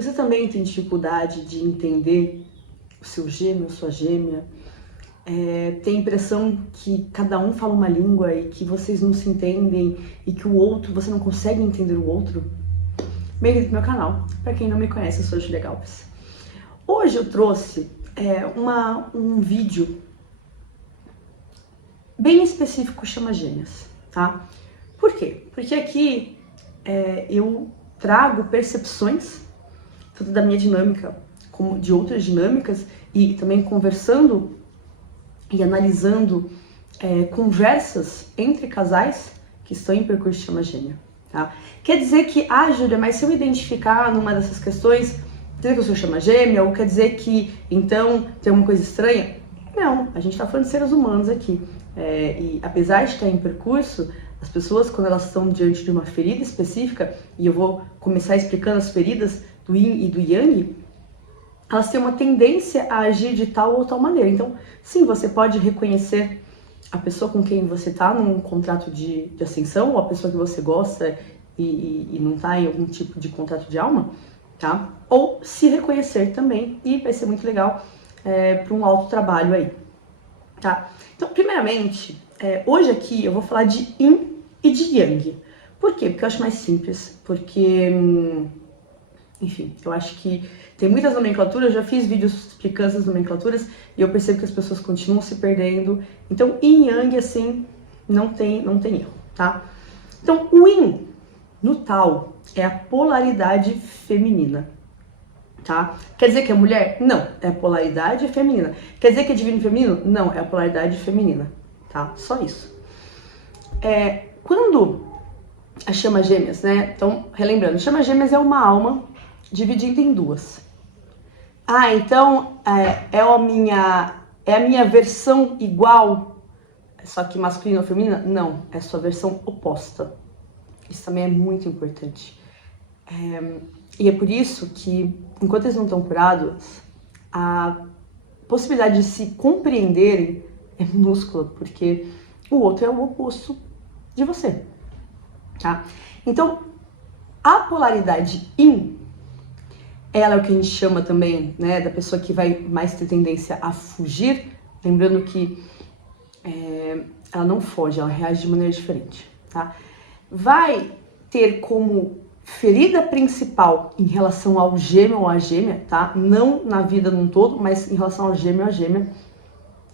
você também tem dificuldade de entender o seu gêmeo, a sua gêmea, tem a impressão que cada um fala uma língua e que vocês não se entendem e que o outro, você não consegue entender o outro, bem-vindo pro meu canal. Para quem não me conhece, eu sou a Julia Galvez. Hoje eu trouxe um vídeo bem específico, chama Gêmeas, tá? Por quê? Porque aqui eu trago percepções, tanto da minha dinâmica como de outras dinâmicas, e também conversando e analisando conversas entre casais que estão em percurso de chama gêmea, tá? Quer dizer que, Júlia, mas se eu me identificar numa dessas questões, quer dizer que eu sou chama gêmea, ou quer dizer que, então, tem uma coisa estranha? Não, a gente tá falando de seres humanos aqui. E apesar de estar em percurso, as pessoas, quando elas estão diante de uma ferida específica, e eu vou começar explicando as feridas do Yin e do Yang, elas têm uma tendência a agir de tal ou tal maneira. Então, sim, você pode reconhecer a pessoa com quem você está num contrato de ascensão, ou a pessoa que você gosta e não está em algum tipo de contrato de alma, tá? Ou se reconhecer também, e vai ser muito legal para um autotrabalho aí, tá? Então, primeiramente, hoje aqui eu vou falar de Yin e de Yang. Por quê? Porque eu acho mais simples, porque, enfim, eu acho que tem muitas nomenclaturas, eu já fiz vídeos explicando as nomenclaturas e eu percebo que as pessoas continuam se perdendo. Então, Yin e Yang, assim, não tem erro, tá? Então, o Yin, no Tao, é a polaridade feminina, tá? Quer dizer que é mulher? Não, é a polaridade feminina. Quer dizer que é divino feminino? Não, é a polaridade feminina, tá? Só isso. Quando a chama gêmeas, né? Então, relembrando, chama gêmeas é uma alma dividida em duas. Então é a minha versão igual, só que masculina ou feminina? Não, é a sua versão oposta. Isso também é muito importante. E é por isso que, enquanto eles não estão curados, a possibilidade de se compreenderem é minúscula, porque o outro é o oposto de você, tá? Então, a polaridade Yin, ela é o que a gente chama também, né, da pessoa que vai mais ter tendência a fugir, lembrando que ela não foge, ela reage de maneira diferente, tá? Vai ter como ferida principal em relação ao gêmeo ou à gêmea, tá? Não na vida num todo, mas em relação ao gêmeo ou à gêmea,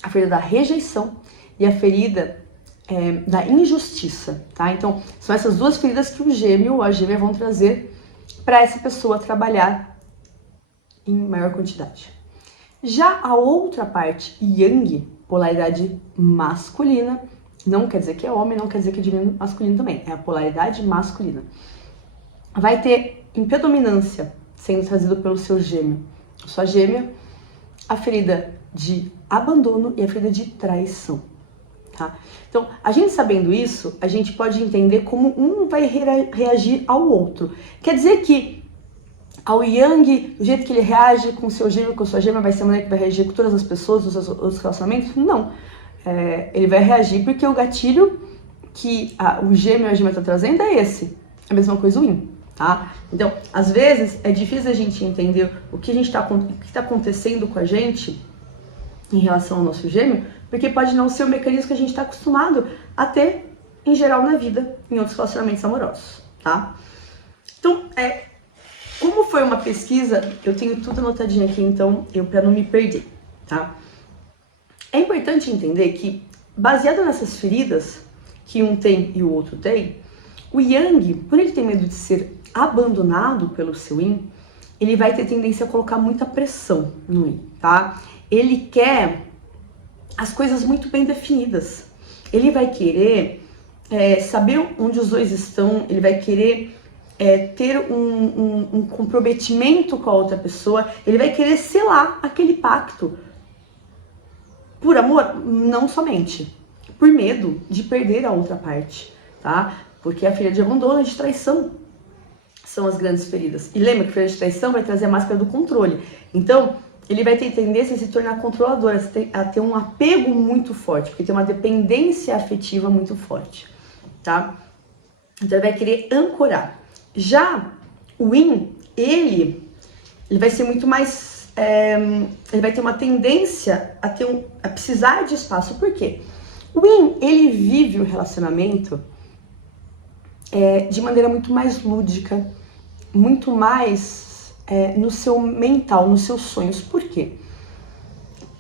a ferida da rejeição e a ferida da injustiça, tá? Então, são essas duas feridas que o gêmeo ou a gêmea vão trazer para essa pessoa trabalhar em maior quantidade. Já a outra parte, Yang, polaridade masculina, não quer dizer que é homem, não quer dizer que é divino masculino também, é a polaridade masculina. Vai ter em predominância, sendo trazido pelo seu gêmeo, sua gêmea, a ferida de abandono e a ferida de traição, tá? Então, a gente sabendo isso, a gente pode entender como um vai reagir ao outro. Quer dizer que ao Yang, do jeito que ele reage com o seu gêmeo, com a sua gêmea, vai ser a maneira que vai reagir com todas as pessoas, os seus outros relacionamentos? Não. Ele vai reagir porque o gatilho que o gêmeo e a gêmea estão trazendo é esse. É a mesma coisa o Yin, tá? Então, às vezes, é difícil a gente entender o que está acontecendo com a gente em relação ao nosso gêmeo, porque pode não ser o mecanismo que a gente está acostumado a ter, em geral, na vida, em outros relacionamentos amorosos, tá? Então, como foi uma pesquisa, eu tenho tudo anotadinho aqui, então, para não me perder, tá? É importante entender que, baseado nessas feridas que um tem e o outro tem, o Yang, por ele ter medo de ser abandonado pelo seu Yin, ele vai ter tendência a colocar muita pressão no Yin, tá? Ele quer as coisas muito bem definidas. Ele vai querer saber onde os dois estão, ele vai querer ter um comprometimento com a outra pessoa, ele vai querer selar aquele pacto. Por amor? Não somente. Por medo de perder a outra parte, tá? Porque a ferida de abandono e de traição são as grandes feridas. E lembra que a ferida de traição vai trazer a máscara do controle. Então, ele vai ter tendência a se tornar controlador, a ter um apego muito forte, porque tem uma dependência afetiva muito forte, tá? Então, ele vai querer ancorar. Já o Yin, ele ele vai ser muito mais, ele vai ter uma tendência a precisar de espaço. Por quê? O Yin, ele vive o relacionamento de maneira muito mais lúdica, muito mais no seu mental, nos seus sonhos. Por quê?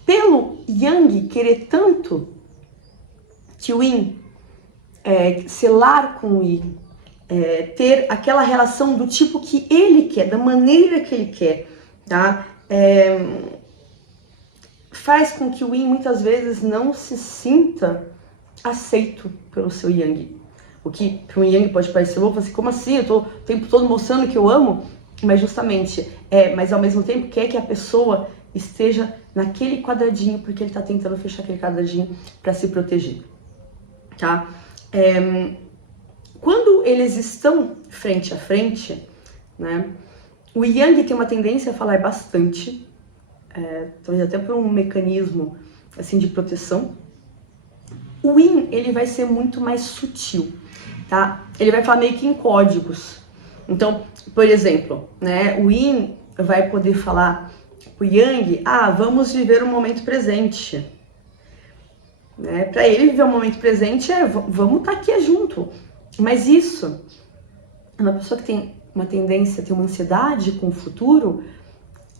Pelo Yang querer tanto que o Yin selar com o Yin, ter aquela relação do tipo que ele quer, da maneira que ele quer, tá? Faz com que o Yin muitas vezes não se sinta aceito pelo seu Yang. O que para um Yang pode parecer louco, assim, como assim? Eu tô o tempo todo mostrando que eu amo, mas justamente, mas ao mesmo tempo quer que a pessoa esteja naquele quadradinho, porque ele tá tentando fechar aquele quadradinho para se proteger, tá? Quando eles estão frente a frente, né, o Yang tem uma tendência a falar bastante, talvez até por um mecanismo assim de proteção. O Yin, ele vai ser muito mais sutil, tá? Ele vai falar meio que em códigos. Então, por exemplo, né, o Yin vai poder falar o Yang, vamos viver o momento presente. Né? Para ele viver o momento presente vamos estar aqui junto. Mas isso, uma pessoa que tem uma tendência, tem uma ansiedade com o futuro,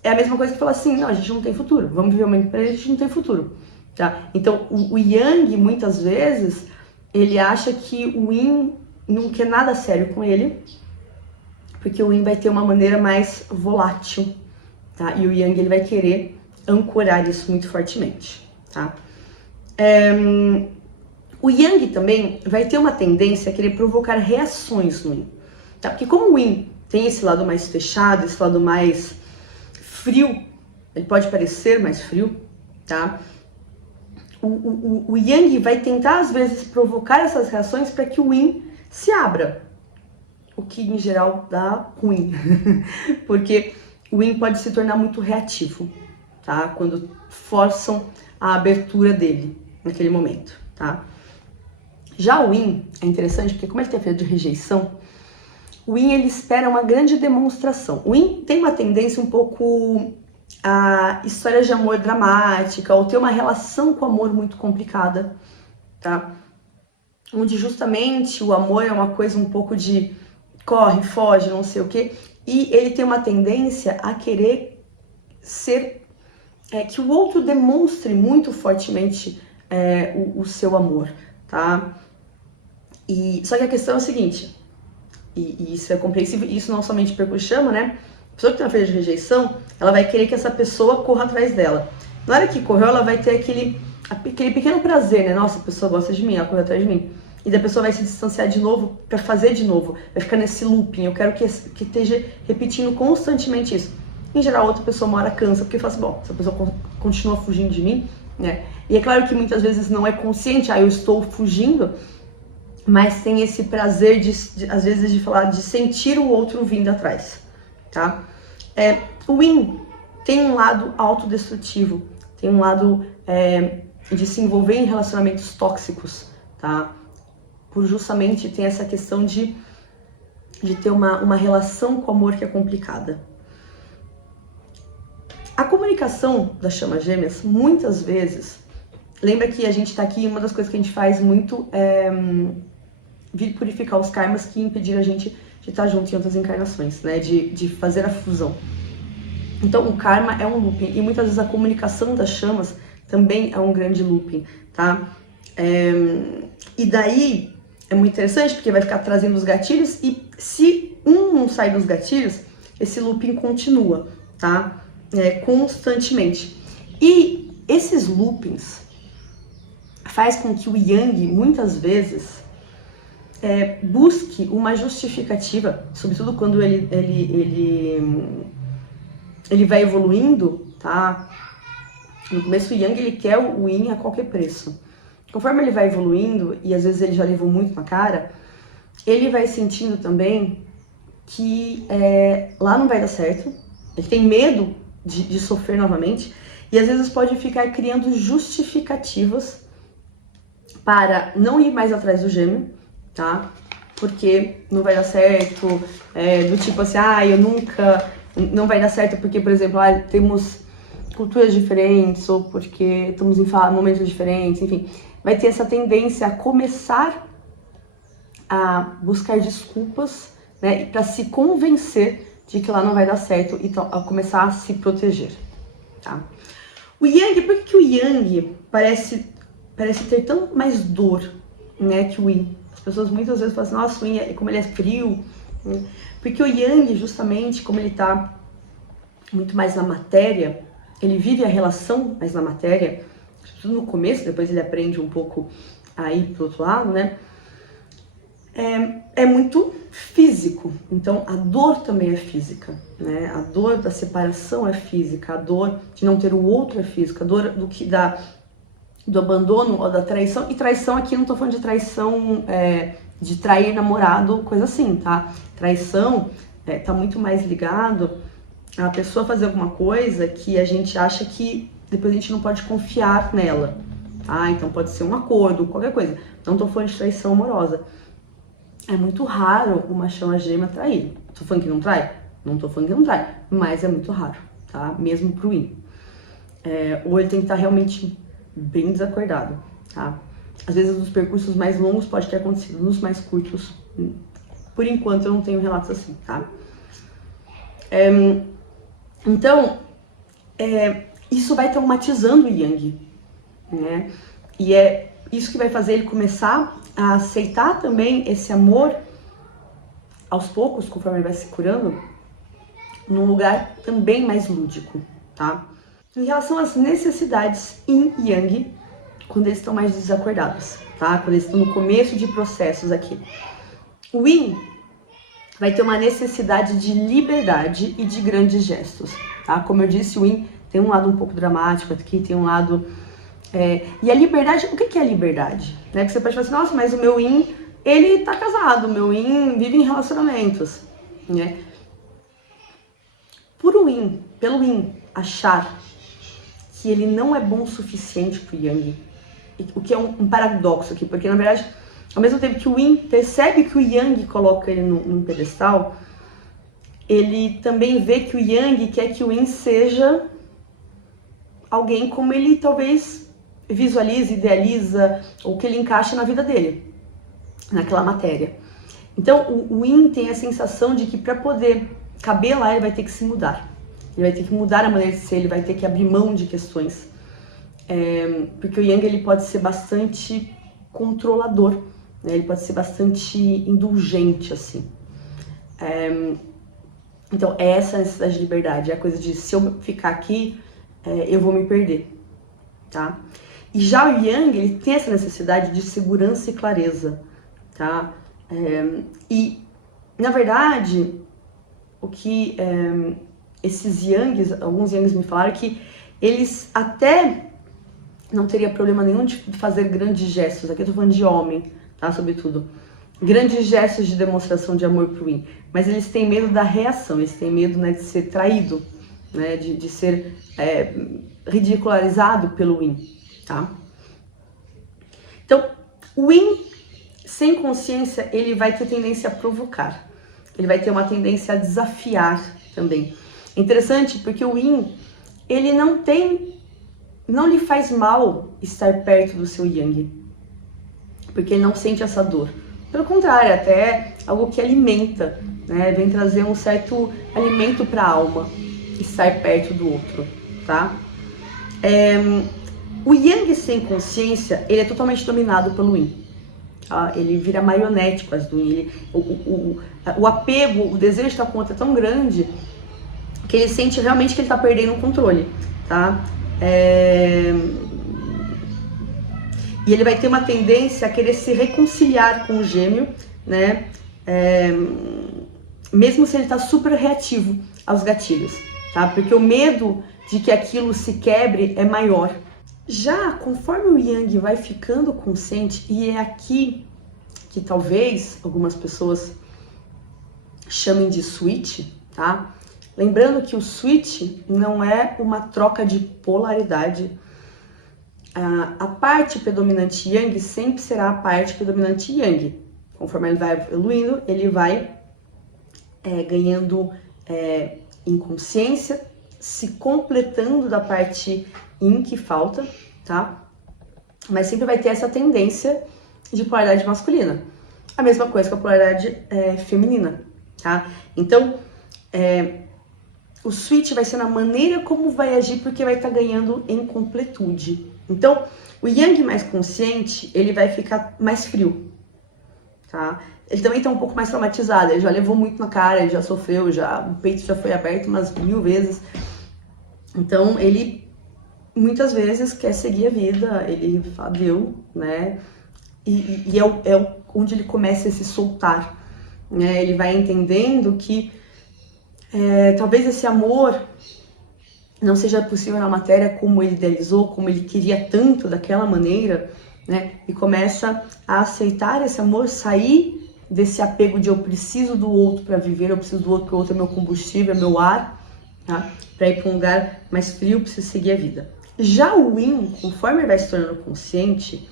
é a mesma coisa que falar assim, não, a gente não tem futuro, vamos viver o momento presente, a gente não tem futuro. Tá? Então, o Yang, muitas vezes, ele acha que o Yin não quer nada sério com ele, porque o Yin vai ter uma maneira mais volátil, tá? E o Yang, ele vai querer ancorar isso muito fortemente, tá? O Yang também vai ter uma tendência a querer provocar reações no Yin, tá? Porque como o Yin tem esse lado mais fechado, esse lado mais frio, ele pode parecer mais frio, tá? O Yang vai tentar, às vezes, provocar essas reações para que o Yin se abra. O que, em geral, dá ruim. Porque o Yin pode se tornar muito reativo, tá? Quando forçam a abertura dele naquele momento, tá? Já o Yin é interessante porque, como ele tem feito de rejeição, o Yin, ele espera uma grande demonstração. O Yin tem uma tendência um pouco a histórias de amor dramática, ou ter uma relação com o amor muito complicada, tá? Onde justamente o amor é uma coisa um pouco de corre, foge, não sei o quê, e ele tem uma tendência a querer ser, que o outro demonstre muito fortemente o seu amor, tá? Só que a questão é a seguinte, e isso é compreensível, isso não somente Perku chama, né? A pessoa que tem uma feira de rejeição, ela vai querer que essa pessoa corra atrás dela. Na hora que correu, ela vai ter aquele pequeno prazer, né? Nossa, a pessoa gosta de mim, ela correu atrás de mim. E da pessoa vai se distanciar de novo para fazer de novo. Vai ficar nesse looping. Eu quero que esteja repetindo constantemente isso. Em geral, outra pessoa uma hora cansa, porque fala assim, bom, essa pessoa continua fugindo de mim, né? E é claro que muitas vezes não é consciente, eu estou fugindo, mas tem esse prazer, às vezes, de falar, de sentir o outro vindo atrás. Tá? O Yin tem um lado autodestrutivo, tem um lado de se envolver em relacionamentos tóxicos, tá? Por justamente ter essa questão de ter uma relação com o amor que é complicada. A comunicação das chamas gêmeas, muitas vezes, lembra que a gente tá aqui, uma das coisas que a gente faz muito é vir purificar os karmas que impediram a gente de estar junto em outras encarnações, né? De fazer a fusão. Então, o karma é um looping e muitas vezes a comunicação das chamas também é um grande looping, tá? E daí é muito interessante porque vai ficar trazendo os gatilhos e se um não sai dos gatilhos, esse looping continua, tá? Constantemente. E esses loopings faz com que o Yang, muitas vezes, busque uma justificativa, sobretudo quando ele vai evoluindo, tá? No começo o Yang, ele quer o Yin a qualquer preço. Conforme ele vai evoluindo, e às vezes ele já levou muito na cara, ele vai sentindo também que lá não vai dar certo, ele tem medo de sofrer novamente, e às vezes pode ficar criando justificativas para não ir mais atrás do gêmeo, tá? Porque não vai dar certo, do tipo assim, eu nunca não vai dar certo porque, por exemplo, temos culturas diferentes ou porque estamos em momentos diferentes, enfim. Vai ter essa tendência a começar a buscar desculpas, né, para se convencer de que lá não vai dar certo e a começar a se proteger, tá? O Yang, por que o Yang parece ter tão mais dor, né, que o Yin? As pessoas muitas vezes falam assim, nossa, o Yin, como ele é frio, né? Porque o Yang, justamente, como ele tá muito mais na matéria, ele vive a relação mais na matéria, tudo no começo, depois ele aprende um pouco a ir pro outro lado, né? É muito físico, então a dor também é física, né? A dor da separação é física, a dor de não ter o outro é física, a dor do abandono ou da traição, e traição aqui não tô falando de traição de trair namorado, coisa assim, tá? Traição tá muito mais ligado a pessoa fazer alguma coisa que a gente acha que depois a gente não pode confiar nela, tá? Então pode ser um acordo, qualquer coisa. Não tô falando de traição amorosa. É muito raro uma chama gêmea trair. Tô falando que não trai? Não tô falando que não trai, mas é muito raro, tá? Mesmo pro Yin. Ou ele tem que estar realmente bem desacordado, tá? Às vezes nos percursos mais longos pode ter acontecido, nos mais curtos, por enquanto eu não tenho relatos assim, tá? Então, isso vai traumatizando o Yang, né? E é isso que vai fazer ele começar a aceitar também esse amor aos poucos, conforme ele vai se curando, num lugar também mais lúdico, tá? Em relação às necessidades Yin e Yang, quando eles estão mais desacordados, tá? Quando eles estão no começo de processos aqui. O Yin vai ter uma necessidade de liberdade e de grandes gestos, tá? Como eu disse, o Yin tem um lado um pouco dramático aqui, tem um lado... E a liberdade, o que é a liberdade? Né? Que você pode falar assim, nossa, mas o meu Yin, ele tá casado, o meu Yin vive em relacionamentos, né? Pelo Yin achar que ele não é bom o suficiente pro Yang, o que é um paradoxo aqui, porque na verdade, ao mesmo tempo que o Yin percebe que o Yang coloca ele num pedestal, ele também vê que o Yang quer que o Yin seja alguém como ele talvez visualiza, idealiza, ou que ele encaixa na vida dele, naquela matéria. Então o Yin tem a sensação de que para poder caber lá ele vai ter que se mudar. Ele vai ter que mudar a maneira de ser, ele vai ter que abrir mão de questões. Porque o Yang ele pode ser bastante controlador, né? Ele pode ser bastante indulgente, assim. Então, é essa a necessidade de liberdade, é a coisa de se eu ficar aqui, eu vou me perder, tá? E já o Yang, ele tem essa necessidade de segurança e clareza, tá? E, na verdade, o que esses Yangs, alguns Yangs me falaram que eles até não teria problema nenhum de fazer grandes gestos, aqui eu tô falando de homem, tá? Sobretudo. Grandes gestos de demonstração de amor pro Yin, mas eles têm medo da reação, eles têm medo, né, de ser traído, né, de ser ridicularizado pelo Yin, tá? Então, o Yin, sem consciência, ele vai ter tendência a provocar, ele vai ter uma tendência a desafiar também. Interessante porque o Yin, ele não lhe faz mal estar perto do seu Yang, porque ele não sente essa dor. Pelo contrário, até algo que alimenta, né? Vem trazer um certo alimento para a alma, estar perto do outro, tá? O Yang sem consciência, ele é totalmente dominado pelo Yin. Tá? Ele vira marionete quase do Yin. O apego, o desejo de estar com o outro é tão grande que ele sente realmente que ele está perdendo o controle, tá? E ele vai ter uma tendência a querer se reconciliar com o gêmeo, né? Mesmo se ele está super reativo aos gatilhos, tá? Porque o medo de que aquilo se quebre é maior. Já conforme o Yang vai ficando consciente, e é aqui que talvez algumas pessoas chamem de switch, tá? Lembrando que o switch não é uma troca de polaridade. A parte predominante Yang sempre será a parte predominante Yang. Conforme ele vai evoluindo, ele vai ganhando inconsciência, se completando da parte yin que falta, tá? Mas sempre vai ter essa tendência de polaridade masculina. A mesma coisa com a polaridade feminina, tá? Então, o switch vai ser na maneira como vai agir, porque vai estar ganhando em completude. Então, o yang mais consciente, ele vai ficar mais frio, tá? Ele também tá um pouco mais traumatizado, ele já levou muito na cara, ele já sofreu, o peito já foi aberto umas 1000 vezes. Então, ele muitas vezes quer seguir a vida, ele fala, deu, né? E é onde ele começa a se soltar, né? Ele vai entendendo que talvez esse amor não seja possível na matéria como ele idealizou, como ele queria tanto daquela maneira, né? E começa a aceitar esse amor, sair desse apego de eu preciso do outro para viver, eu preciso do outro porque o outro é meu combustível, é meu ar, tá? Para ir para um lugar mais frio, preciso seguir a vida. Já o yin, conforme ele vai se tornando consciente,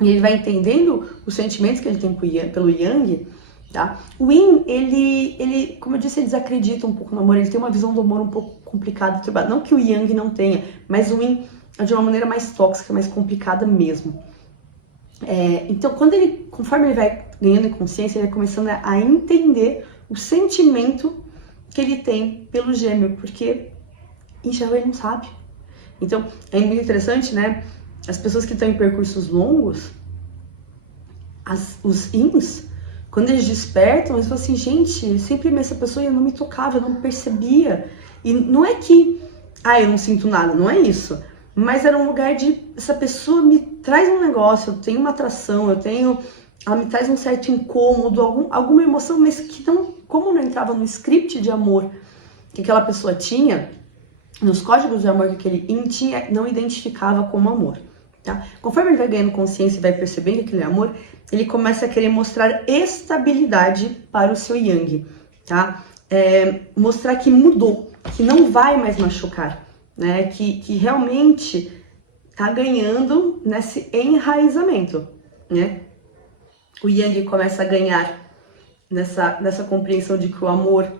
e ele vai entendendo os sentimentos que ele tem pelo yang, tá? O yin, ele, como eu disse, ele desacredita um pouco no amor, ele tem uma visão do amor um pouco complicada, não que o yang não tenha, mas o yin é de uma maneira mais tóxica, mais complicada mesmo. Então, conforme ele vai ganhando em consciência, ele vai começando a entender o sentimento que ele tem pelo gêmeo, porque em geral ele não sabe. Então, é muito interessante, né? As pessoas que estão em percursos longos, os yins, quando eles despertam, eles falam assim, gente, sempre amei essa pessoa e eu não me tocava, eu não percebia. E não é que, eu não sinto nada, não é isso. Mas era um lugar de, essa pessoa me traz um negócio, eu tenho uma atração, ela me traz um certo incômodo, alguma emoção, mas que não, como não entrava no script de amor que aquela pessoa tinha, nos códigos de amor que aquele yin tinha, não identificava como amor, tá? Conforme ele vai ganhando consciência e vai percebendo que aquele é amor, ele começa a querer mostrar estabilidade para o seu yang, tá? Mostrar que mudou, que não vai mais machucar, né? Que realmente tá ganhando nesse enraizamento, né? O yang começa a ganhar nessa compreensão de que o amor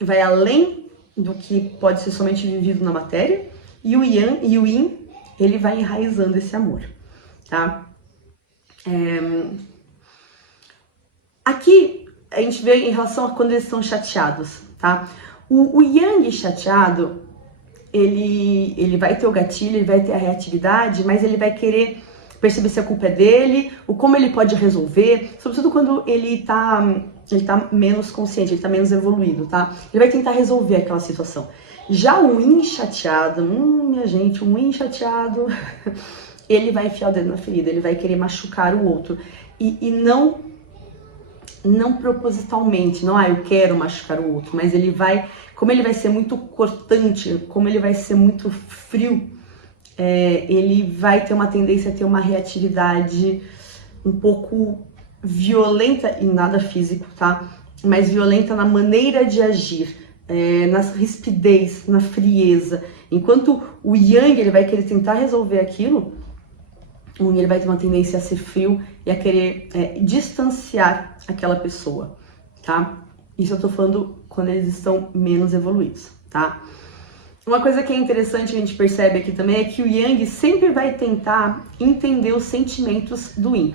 vai além do que pode ser somente vivido na matéria, e o yin, ele vai enraizando esse amor, tá? Aqui a gente vê em relação a quando eles estão chateados, tá? O yang chateado, ele vai ter o gatilho, ele vai ter a reatividade, mas ele vai querer perceber se a culpa é dele, o como ele pode resolver, sobretudo quando ele tá menos consciente, ele tá menos evoluído, tá? Ele vai tentar resolver aquela situação. Já o yin chateado, minha gente, o yin chateado, ele vai enfiar o dedo na ferida, ele vai querer machucar o outro. E não propositalmente, não, eu quero machucar o outro, mas como ele vai ser muito cortante, como ele vai ser muito frio, ele vai ter uma tendência a ter uma reatividade um pouco violenta, e nada físico, tá? Mas violenta na maneira de agir, na rispidez, na frieza. Enquanto o yang, ele vai querer tentar resolver aquilo, o yin, ele vai ter uma tendência a ser frio e a querer distanciar aquela pessoa, tá? Isso eu tô falando quando eles estão menos evoluídos, tá? Uma coisa que é interessante, a gente percebe aqui também, é que o yang sempre vai tentar entender os sentimentos do yin.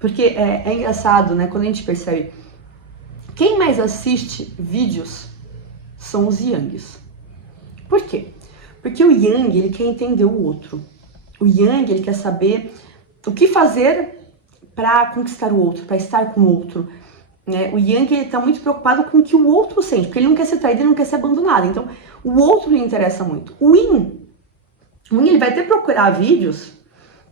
Porque é engraçado, né? Quando a gente percebe, quem mais assiste vídeos são os yangs. Por quê? Porque o yang, ele quer entender o outro. O yang, ele quer saber o que fazer para conquistar o outro, para estar com o outro. Né? O yang, ele tá muito preocupado com o que o outro sente, porque ele não quer ser traído, ele não quer ser abandonado. Então, o outro lhe interessa muito. O yin, ele vai até procurar vídeos,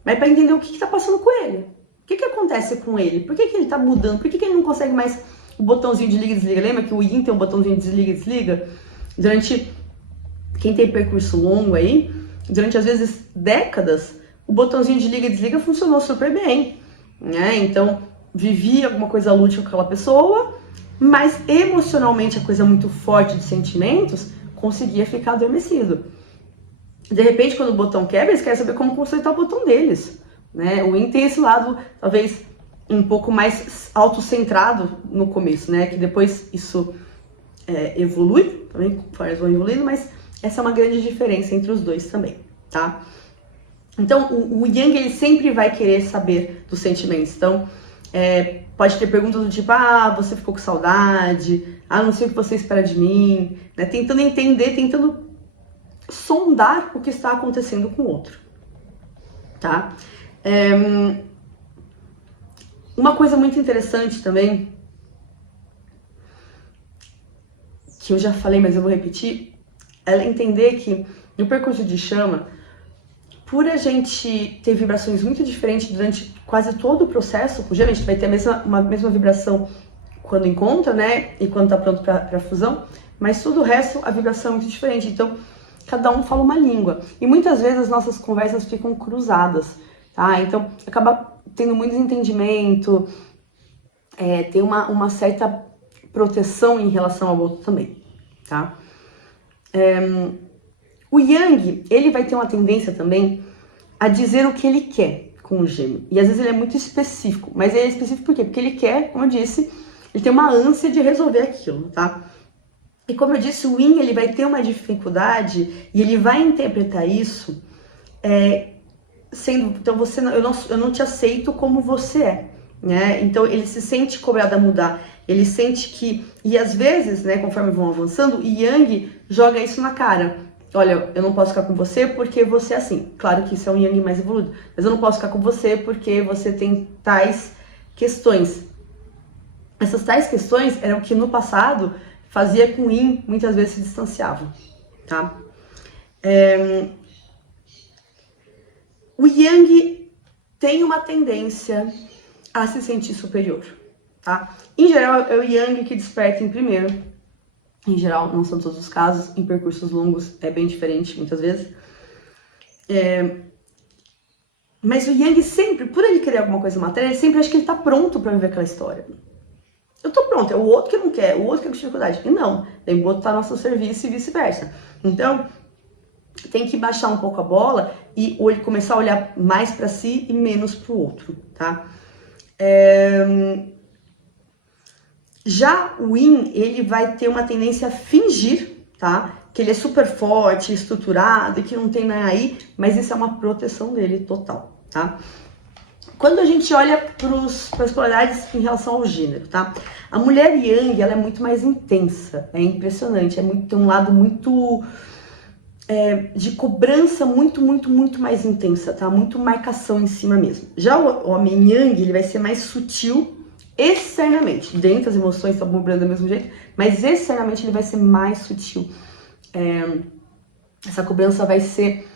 mas para entender o que tá passando com ele. O que acontece com ele? Por que ele tá mudando? Por que ele não consegue mais o botãozinho de liga e desliga? Lembra que o yin tem um botãozinho de desliga e desliga? Durante, quem tem percurso longo aí, durante às vezes décadas, o botãozinho de liga e desliga funcionou super bem, né? Então, vivia alguma coisa lúdica com aquela pessoa, mas emocionalmente a coisa muito forte de sentimentos conseguia ficar adormecido. De repente, quando o botão quebra, eles querem saber como consertar o botão deles, né? O yin tem esse lado, talvez, um pouco mais autocentrado no começo, né? Que depois isso evolui, também conforme eles vão evoluindo, mas essa é uma grande diferença entre os dois também, tá? Então, o Yang, ele sempre vai querer saber dos sentimentos. Então, pode ter perguntas do tipo, você ficou com saudade, não sei o que você espera de mim, né? Tentando entender, tentando sondar o que está acontecendo com o outro, tá? Uma coisa muito interessante também, que eu já falei, mas eu vou repetir, é entender que no percurso de chama, por a gente ter vibrações muito diferentes durante quase todo o processo, geralmente a gente vai ter uma mesma vibração quando encontra, né, e quando tá pronto para fusão, mas todo o resto, a vibração é muito diferente, então cada um fala uma língua, e muitas vezes as nossas conversas ficam cruzadas, tá, então acaba tendo muito desentendimento, tem uma certa proteção em relação ao outro também, tá. O Yang, ele vai ter uma tendência também a dizer o que ele quer com o gêmeo. E às vezes ele é muito específico. Mas ele é específico por quê? Porque ele quer, como eu disse, ele tem uma ânsia de resolver aquilo, tá? E como eu disse, o Yin, ele vai ter uma dificuldade e ele vai interpretar isso sendo... Então, eu não te aceito como você é, né? Então, ele se sente cobrado a mudar. Ele sente que... E às vezes, né, conforme vão avançando, o Yang joga isso na cara. Olha, eu não posso ficar com você porque você é assim. Claro que isso é um Yang mais evoluído. Mas eu não posso ficar com você porque você tem tais questões. Essas tais questões eram o que no passado fazia com o Yin muitas vezes se distanciavam, tá? O Yang tem uma tendência a se sentir superior, tá? Em geral, é o Yang que desperta em primeiro. Em geral, não são todos os casos, em percursos longos é bem diferente, muitas vezes. Mas o Yang sempre, por ele querer alguma coisa matéria, ele sempre acha que ele tá pronto pra viver aquela história. Eu tô pronto, é o outro que não quer, o outro que é com dificuldade. E não, tem que botar nosso serviço e vice-versa. Então, tem que baixar um pouco a bola e começar a olhar mais pra si e menos pro outro, tá? Já o Yin, ele vai ter uma tendência a fingir, tá? Que ele é super forte, estruturado e que não tem nada aí, mas isso é uma proteção dele total, tá? Quando a gente olha para as polaridades em relação ao gênero, tá? A mulher Yang, ela é muito mais intensa, é impressionante, tem um lado muito de cobrança muito mais intensa, tá? Muito marcação em cima mesmo. Já o homem Yang, ele vai ser mais sutil externamente, dentro das emoções estão vibrando do mesmo jeito, mas externamente ele vai ser mais sutil. Essa cobrança vai ser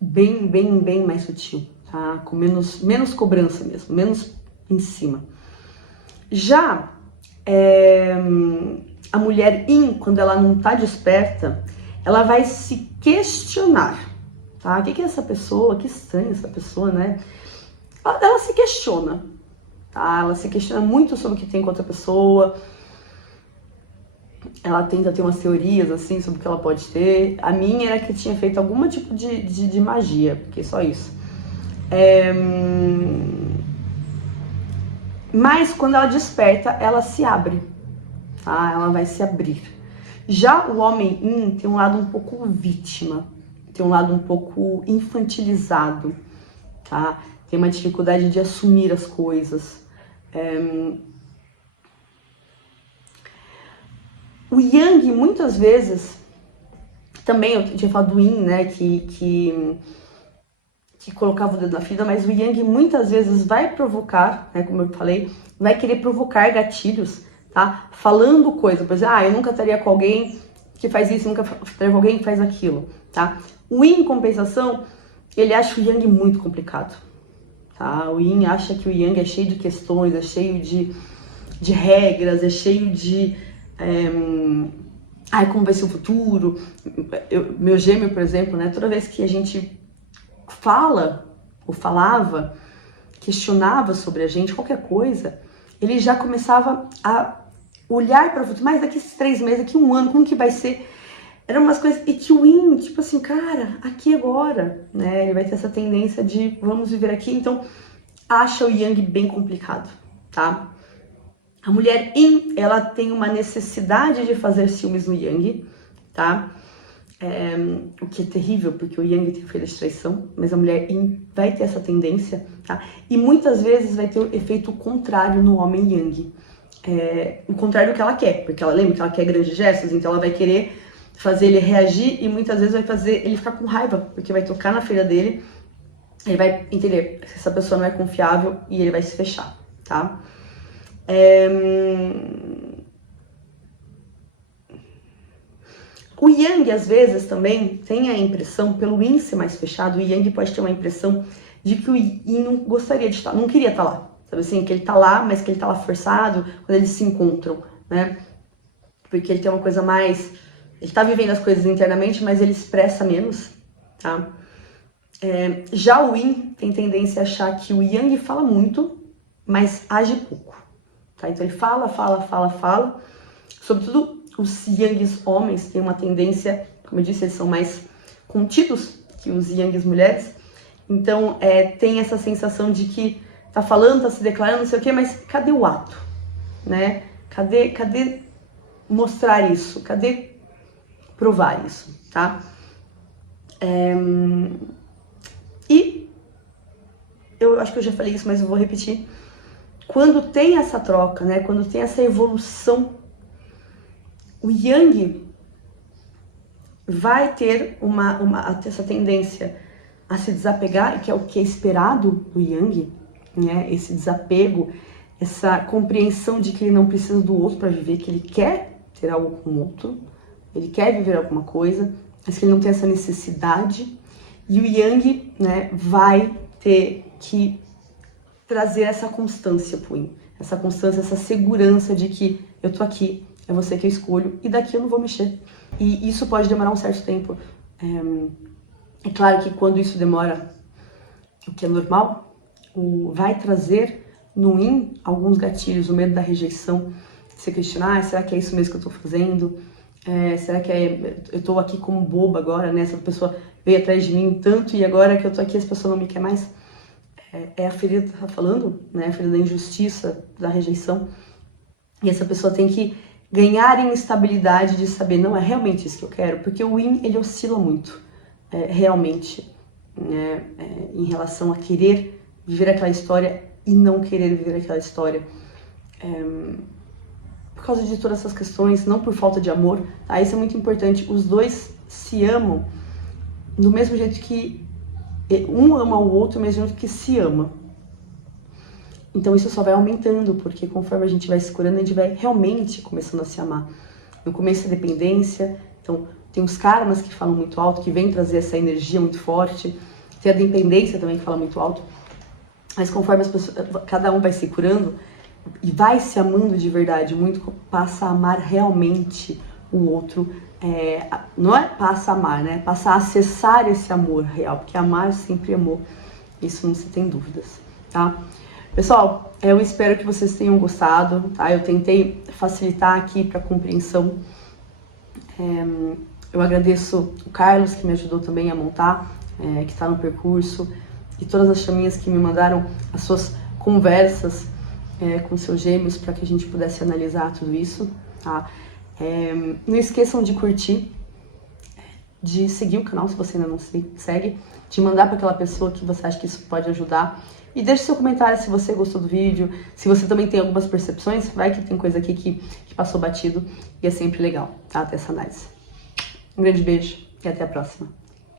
bem mais sutil, tá? Com menos cobrança mesmo, menos em cima. Já a mulher Yin, quando ela não tá desperta, ela vai se questionar, tá? O que é essa pessoa? Que estranha essa pessoa, né? Ela se questiona, tá? Ela se questiona muito sobre o que tem com outra pessoa. Ela tenta ter umas teorias, assim, sobre o que ela pode ter. A minha era que tinha feito algum tipo de magia, porque só isso. Mas quando ela desperta, ela se abre, tá? Ela vai se abrir. Já o homem Yin tem um lado um pouco vítima, tem um lado um pouco infantilizado, tá? Tem uma dificuldade de assumir as coisas. O Yang, muitas vezes, também eu tinha falado do Yin, né, que colocava o dedo na ferida, mas o Yang muitas vezes vai provocar, né, como eu falei, vai querer provocar gatilhos, tá? Falando coisa, por exemplo, eu nunca estaria com alguém que faz isso, nunca estaria com alguém que faz aquilo, tá? O Yin, em compensação, ele acha o Yang muito complicado, tá? O Yin acha que o Yang é cheio de questões, é cheio de regras, é cheio de... como vai ser o futuro? Meu gêmeo, por exemplo, né? Toda vez que a gente fala ou falava, questionava sobre a gente, qualquer coisa, ele já começava a olhar para o futuro, mas daqui 3 meses, daqui 1 ano, como que vai ser? Eram umas coisas, e que o Yin, tipo assim, cara, aqui agora, né? Ele vai ter essa tendência de vamos viver aqui, então acha o Yang bem complicado, tá? A mulher Yin, ela tem uma necessidade de fazer ciúmes no Yang, tá? O que é terrível, porque o Yang tem feira de traição, mas a mulher Yin vai ter essa tendência, tá? E muitas vezes vai ter o efeito contrário no homem Yang. O contrário do que ela quer, porque ela lembra que ela quer grandes gestos, então ela vai querer fazer ele reagir e muitas vezes vai fazer ele ficar com raiva, porque vai tocar na ferida dele, ele vai entender que essa pessoa não é confiável e ele vai se fechar, tá? O Yang, às vezes, também tem a impressão, pelo Yin ser mais fechado, o Yang pode ter uma impressão de que o Yin não gostaria de estar, não queria estar lá. Sabe assim, que ele tá lá, mas que ele tá lá forçado quando eles se encontram, né? Porque ele tem uma coisa mais... Ele tá vivendo as coisas internamente, mas ele expressa menos, tá? Já o Yin tem tendência a achar que o Yang fala muito, mas age pouco, tá? Então ele fala. Sobretudo os Yangs homens têm uma tendência, como eu disse, eles são mais contidos que os Yangs mulheres. Então tem essa sensação de que tá falando, tá se declarando, não sei o quê, mas cadê o ato, né? Cadê mostrar isso? Cadê provar isso, tá? E eu acho que eu já falei isso, mas eu vou repetir. Quando tem essa troca, né? Quando tem essa evolução, o Yang vai ter essa tendência a se desapegar, que é o que é esperado do Yang, né? Esse desapego, essa compreensão de que ele não precisa do outro para viver, que ele quer ter algo com o outro, ele quer viver alguma coisa, mas que ele não tem essa necessidade. E o Yang, né, vai ter que trazer essa constância pro Yin, essa constância, essa segurança de que eu tô aqui, é você que eu escolho e daqui eu não vou mexer. E isso pode demorar um certo tempo. É claro que quando isso demora, o que é normal, vai trazer no Yin alguns gatilhos, o medo da rejeição, se questionar, será que é isso mesmo que eu tô fazendo? Será que eu tô aqui como boba agora, né? Essa pessoa veio atrás de mim tanto e agora que eu tô aqui essa pessoa não me quer mais? É a ferida que tá falando, né? A ferida da injustiça, da rejeição. E essa pessoa tem que ganhar em estabilidade de saber, não, é realmente isso que eu quero, porque o Yin, ele oscila muito, realmente, né? Em relação a querer viver aquela história e não querer viver aquela história. Por causa de todas essas questões, não por falta de amor, tá? Isso é muito importante. Os dois se amam do mesmo jeito que um ama o outro, do mesmo jeito que se ama. Então isso só vai aumentando, porque conforme a gente vai se curando, a gente vai realmente começando a se amar. No começo é dependência, então tem os karmas que falam muito alto, que vem trazer essa energia muito forte, tem a dependência também que fala muito alto, mas conforme as pessoas, cada um vai se curando, e vai se amando de verdade, muito passa a amar realmente o outro, não é passa a amar, né? Passa a acessar esse amor real, porque amar sempre amou, isso não se tem dúvidas, tá? Pessoal, eu espero que vocês tenham gostado, tá? Eu tentei facilitar aqui para compreensão. Eu agradeço o Carlos, que me ajudou também a montar, que está no percurso, e todas as chaminhas que me mandaram as suas conversas com seus gêmeos para que a gente pudesse analisar tudo isso, tá? Não esqueçam de curtir, de seguir o canal se você ainda não segue, de mandar para aquela pessoa que você acha que isso pode ajudar. E deixe seu comentário se você gostou do vídeo, se você também tem algumas percepções, vai que tem coisa aqui que passou batido e é sempre legal, tá? Ter essa análise. Um grande beijo e até a próxima.